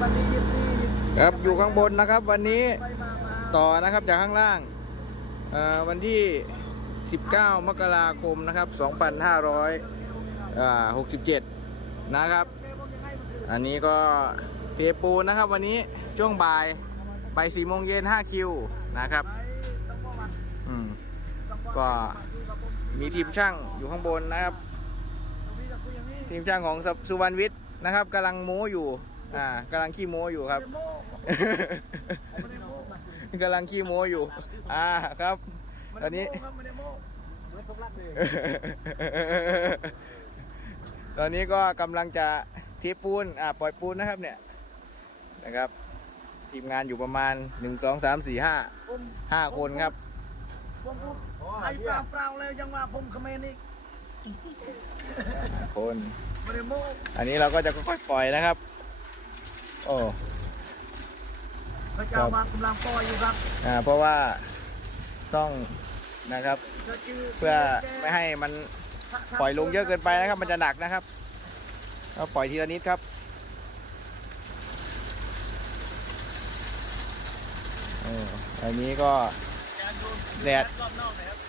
วันนี้ยี่สิบครับอยู่ข้างบนนะครับ วันนี้ไปมามาต่อนะครับจากข้างล่างเอ่อวันที่ 19 มกราคมนะครับ 2567 นะครับอันนี้ก็เทปูนนะครับ วันนี้ช่วงบ่ายไป4โมงเย็น5คิวนะครับอืมก็มีทีมช่างอยู่ข้างบนนะครับทีมช่างของสุสุวรรณวิทย์นะครับกำลังโม้อยู่ อ่ากำลังขี้โม้อยู่ครับ กำลังขี้โม้อยู่ อ่าครับ ตอนนี้ ตอนนี้ก็กำลังจะเทปูน อ่าปล่อยปูนนะครับเนี่ย นะครับ ทีมงานอยู่ประมาณ1 2 3 4 5 5คนครับ ผมพูดไทยเปล่าเปล่าๆเลยยังว่าผมเขมรอีกคนไม่ได้โม้อันนี้เราก็จะค่อยๆปล่อยนะครับ โอ้ พระเจ้ามากำลังปล่อยอยู่ครับอ่าเพราะว่าต้องนะครับ ก็จือเพื่อไม่ให้มันปล่อยลงเยอะเกินไปนะครับ มันจะหนักนะครับก็ปล่อยทีละนิดครับเอออันนี้ก็ แดด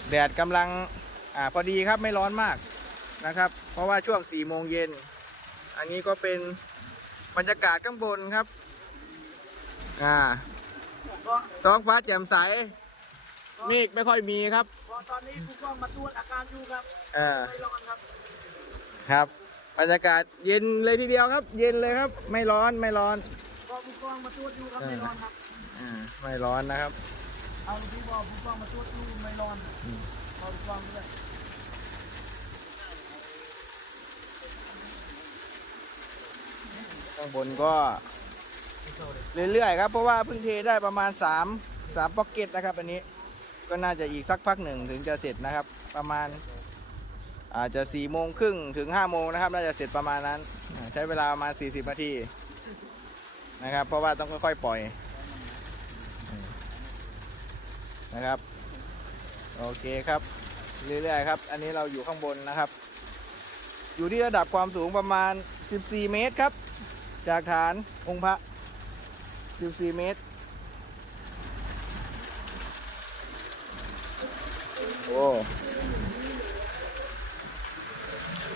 แดดกำลังอ่าพอดีครับไม่ร้อนมากนะครับ เพราะว่าช่วง4โมงเย็น อันนี้ก็เป็น บรรยากาศข้างบนครับ อ่าก็ท้องฟ้าแจ่มใส เมฆไม่ค่อยมีครับก็ตอนนี้ผู้กองมาตรวจอาการอยู่ครับเออไม่ร้อนครับ ครับ บรรยากาศเย็นเลยทีเดียวครับ เย็นเลยครับ ไม่ร้อนไม่ร้อนก็ผู้กองมาตรวจอยู่ครับไม่ร้อนครับ อ่า ไม่ร้อนนะครับ เอาที่บอกผู้กองมาตรวจอยู่ไม่ร้อนอืมเอาผู้กองไปเลย ข้างบนก็เรื่อยๆครับ เพราะว่าเพิ่งเทได้ประมาณ 3 3พ็อกเก็ตนะครับ อันนี้ก็น่าจะอีกสักพักหนึ่งถึงจะเสร็จนะครับ ประมาณอาจจะ4ี่โมงครึ่งถึง5้าโมงนะครับ น่าจะเสร็จประมาณนั้น ใช้เวลาประมาณ 40นาทีนะครับ เพราะว่าต้องค่อยๆปล่อยนะครับ โอเคครับ เรื่อยๆครับ อันนี้เราอยู่ข้างบนนะครับ อยู่ที่ระดับความสูงประมาณ 14 เมตรครับ จากฐานองค์พระ 14 เมตร โอ้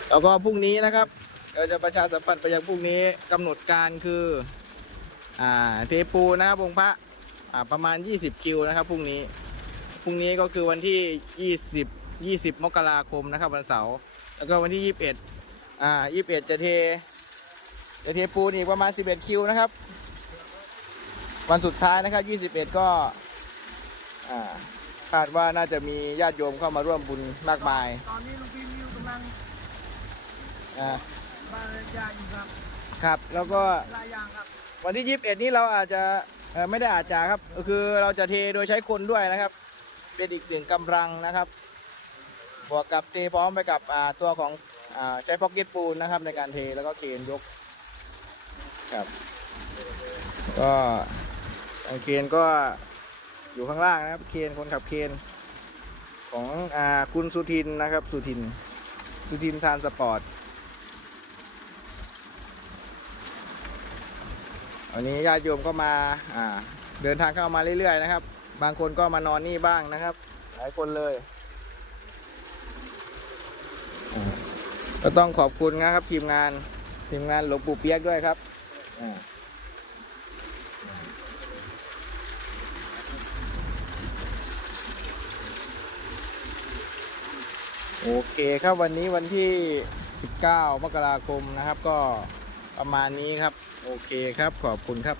แล้วก็พรุ่งนี้นะครับเราจะประชาสัมพันธ์ไปยังพรุ่งนี้กำหนดการคือ อ่า เทปูนะครับองค์พระ อ่า ประมาณ 20 คิวนะครับพรุ่งนี้ พรุ่งนี้ก็คือวันที่ 20 20 มกราคมนะครับวันเสาร์ แล้วก็วันที่ 21 อ่า 21 จะเท จะเทปูนอีกประมาณ 11 คิวนะครับ วันสุดท้ายนะครับ 21 ก็อ่าคาดว่าน่าจะมีญาติโยมเข้ามาร่วมบุญมากมาย ตอนนี้ลุงพี่มิวกำลังอ่าบรรยายอยู่ครับครับ แล้วก็หลายอย่างครับวันที่ 21 นี้เราอาจจะเอ่อไม่ได้อาจจะครับก็คือเราจะเทโดยใช้คนด้วยนะครับ เป็นอีกหนึ่งกำลังนะครับบวกกับเทพร้อมไปกับอ่าตัวของอ่าใช้พ็อกเก็ตปูนนะครับในการเทแล้วก็เคนยก ครับ ก็เคนก็อยู่ข้างล่างนะครับ เคนคนขับเคนของอ่าคุณสุทินนะครับ สุทิน สุทินทานสปอร์ตวันนี้ญาติโยมก็มาอ่าเดินทางเข้ามาเรื่อยๆนะครับ บางคนก็มานอนนี่บ้างนะครับ หลายคนเลยก็ต้องขอบคุณนะครับทีมงานทีมงานหลวงปู่เปียกด้วยครับ โอเคครับวันนี้วันที่ 19 มกราคมนะครับ ก็ประมาณนี้ครับ โอเคครับขอบคุณครับ